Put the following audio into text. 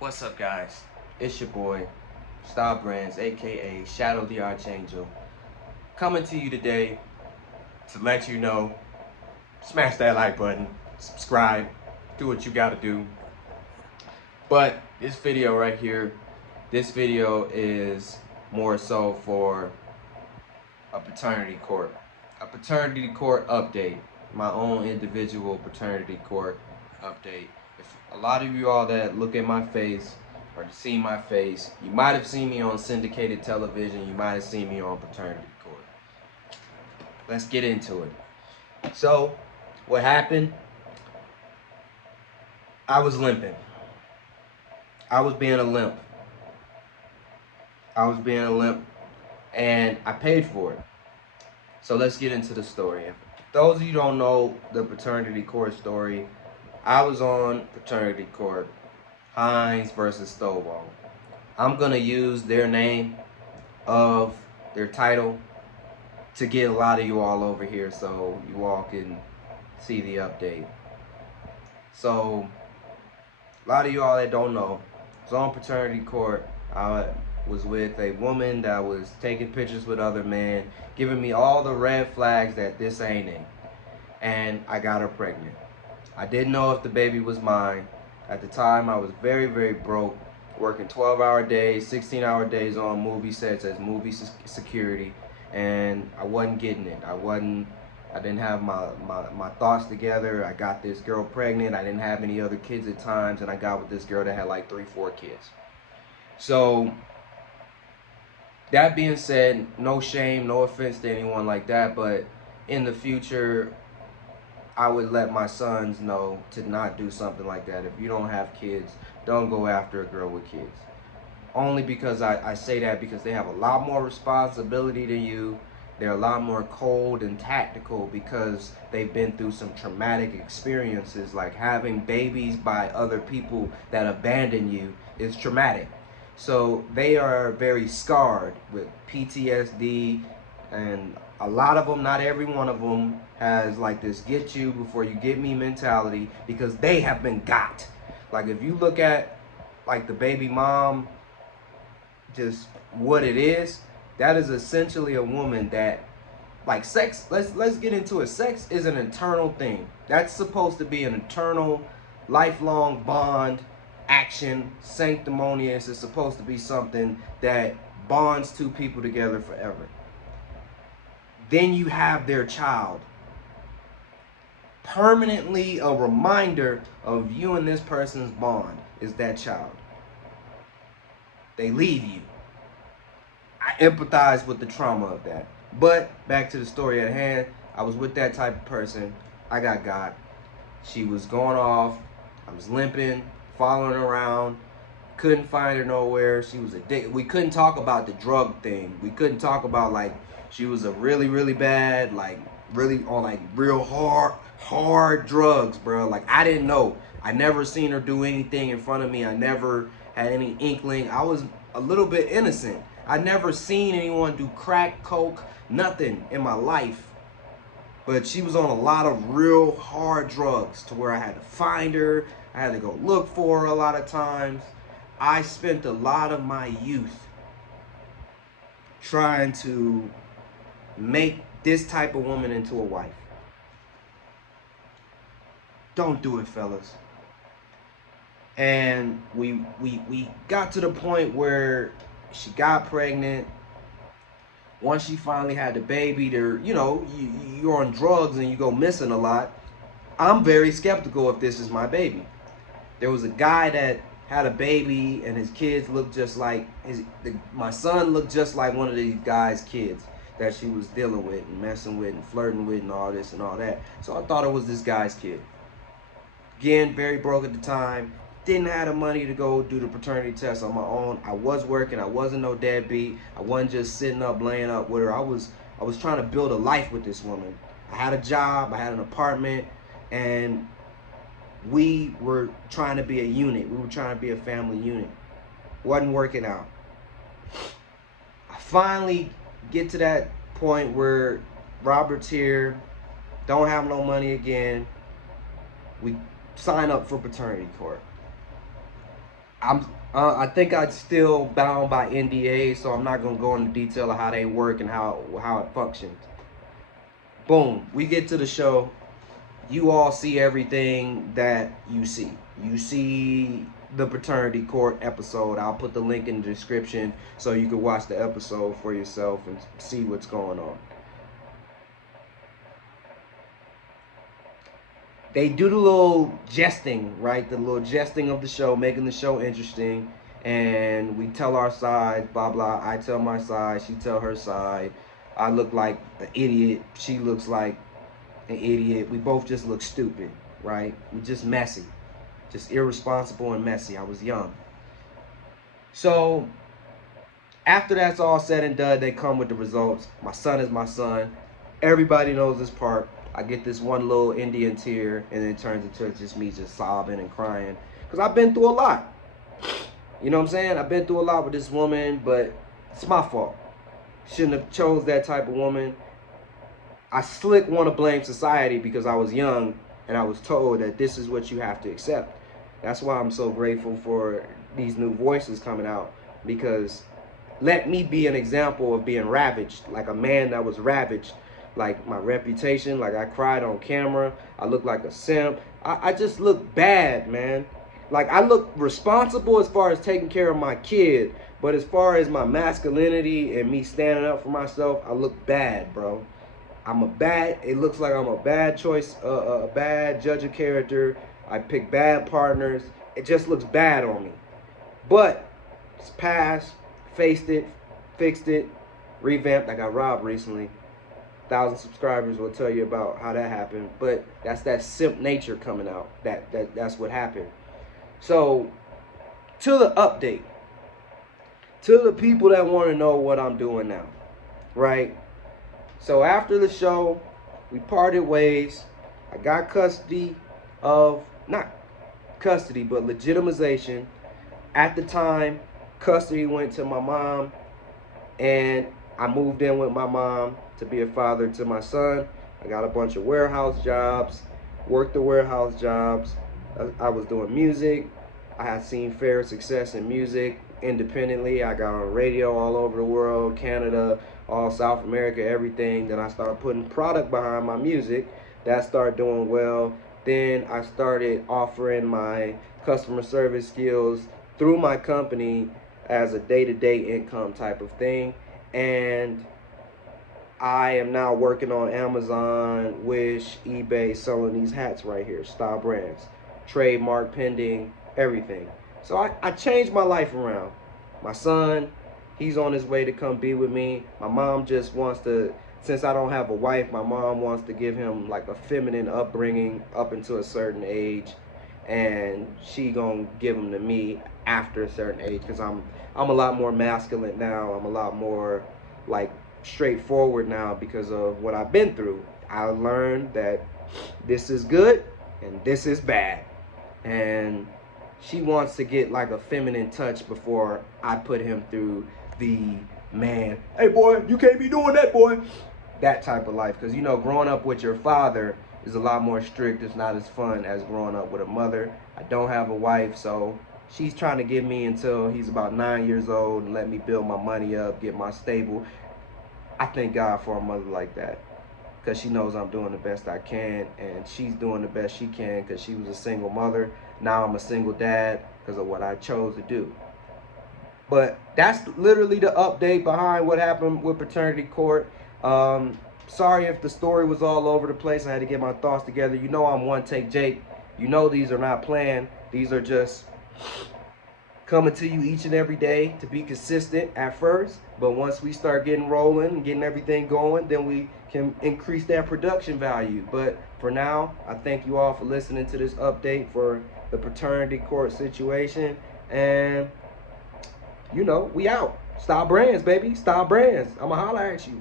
What's up, guys? It's your boy, Style Brands, aka Shadow the Archangel, coming to you today to let you know, smash that like button, subscribe, do what you gotta do. But this video right here, this video is more so for a paternity court update, my own individual paternity court update. If a lot of you all that look at my face or see my face, you might have seen me on syndicated television, you might have seen me on paternity court. Let's get into it. So, what happened? I was limping. I was being a limp. And I paid for it. So let's get into the story. For those of you who don't know the paternity court story, I was on paternity court, Hines versus Stovall. I'm gonna use their name of their title to get a lot of you all over here so you all can see the update. So a lot of you all that don't know, I was on paternity court. I was with a woman that was taking pictures with other men, giving me all the red flags that this ain't it. And I got her pregnant. I didn't know if the baby was mine. At the time, I was very, very broke, working 12-hour days, 16-hour days on movie sets as movie security, and I wasn't getting it. I didn't have my thoughts together. I got this girl pregnant. I didn't have any other kids at times, and I got with this girl that had like 3-4 kids. So that being said, no shame, no offense to anyone like that, but in the future, I would let my sons know to not do something like that. If you don't have kids, don't go after a girl with kids. Only because I say that because they have a lot more responsibility than you. They're a lot more cold and tactical because they've been through some traumatic experiences, like having babies by other people that abandon you is traumatic. So they are very scarred with PTSD, and a lot of them, not every one of them, has like this get you before you get me mentality because they have been got. Like if you look at like the baby mom, just what it is, that is essentially a woman that, like, sex, let's get into it. Sex is an eternal thing. That's supposed to be an eternal, lifelong bond, action, sanctimonious. It's supposed to be something that bonds two people together forever. Then you have their child. Permanently a reminder of you and this person's bond is that child. They leave you. I empathize with the trauma of that. But back to the story at hand, I was with that type of person. I got. She was going off. I was limping, following her around. Couldn't find her nowhere. She was addicted. We couldn't talk about the drug thing. We couldn't talk about like she was a really, really bad, like really on like real hard drugs, bro. Like I didn't know. I never seen her do anything in front of me. I never had any inkling. I was a little bit innocent. I never seen anyone do crack, coke, nothing in my life. But she was on a lot of real hard drugs to where I had to find her. I had to go look for her a lot of times. I spent a lot of my youth trying to make this type of woman into a wife. Don't do it, fellas. And we got to the point where she got pregnant. Once she finally had the baby, you're on drugs and you go missing a lot. I'm very skeptical if this is my baby. There was a guy that had a baby and his kids looked just like my son looked just like one of these guys' kids that she was dealing with and messing with and flirting with and all this and all that. So I thought it was this guy's kid. Again, very broke at the time. Didn't have the money to go do the paternity test on my own. I was working. I wasn't no deadbeat. I wasn't just sitting up, laying up with her. I was trying to build a life with this woman. I had a job. I had an apartment, and we were trying to be a unit. We were trying to be a family unit. Wasn't working out. I finally get to that point where Robert's here. Don't have no money again. We sign up for paternity court. I think I'd still bound by NDA, so I'm not gonna go into detail of how they work and how it functions. Boom, we get to the show. You all see everything that you see. You see the paternity court episode. I'll put the link in the description so you can watch the episode for yourself and see what's going on. They do the little jesting, right? The little jesting of the show, making the show interesting. And we tell our side, blah blah. I tell my side, she tell her side. I look like an idiot. She looks like an idiot. We both just look stupid, right? We're just messy, just irresponsible and messy. I was young. So after that's all said and done, they come with the results. My son is my son. Everybody knows this part. I get this one little Indian tear, and it turns into just me just sobbing and crying. Because I've been through a lot. You know what I'm saying? I've been through a lot with this woman, but it's my fault. Shouldn't have chose that type of woman. I slick want to blame society because I was young, and I was told that this is what you have to accept. That's why I'm so grateful for these new voices coming out, because let me be an example of being ravaged, like a man that was ravaged, like my reputation, like I cried on camera, I look like a simp, I just look bad, man. Like I look responsible as far as taking care of my kid, but as far as my masculinity and me standing up for myself, I look bad, bro. It looks like I'm a bad choice, a bad judge of character. I pick bad partners. It just looks bad on me. But it's past, faced it, fixed it, revamped. I got robbed recently. 1,000 subscribers will tell you about how that happened. But that's that simp nature coming out. That's what happened. So, to the update. To the people that want to know what I'm doing now. Right? So after the show, we parted ways. I got custody of, not custody, but legitimization. At the time, custody went to my mom, and I moved in with my mom to be a father to my son. I got a bunch of warehouse jobs, worked the warehouse jobs. I was doing music. I had seen fair success in music independently. I got on radio all over the world, Canada, all South America, everything. Then I started putting product behind my music. That started doing well. Then I started offering my customer service skills through my company as a day-to-day income type of thing. And I am now working on Amazon, Wish, eBay, selling these hats right here, STAA brands, trademark pending, everything. So I changed my life around. My son, he's on his way to come be with me. My mom just wants to, since I don't have a wife, my mom wants to give him like a feminine upbringing up until a certain age, and she gonna give him to me after a certain age, because I'm a lot more masculine now. I'm a lot more like straightforward now because of what I've been through. I learned that this is good and this is bad, and she wants to get like a feminine touch before I put him through the man, hey boy, you can't be doing that, boy, that type of life. Because you know, growing up with your father is a lot more strict. It's not as fun as growing up with a mother. I don't have a wife, so she's trying to get me until he's about 9 years old and let me build my money up, get my stable. I thank God for a mother like that, because she knows I'm doing the best I can, and she's doing the best she can because she was a single mother. Now I'm a single dad because of what I chose to do. But that's literally the update behind what happened with paternity court. Sorry if the story was all over the place. I had to get my thoughts together. You know I'm one take Jake. You know these are not planned. These are just coming to you each and every day to be consistent at first. But once we start getting rolling and getting everything going, then we can increase that production value. But for now, I thank you all for listening to this update for the paternity court situation. And, you know, we out. STAA brands, baby. STAA brands. I'ma holler at you.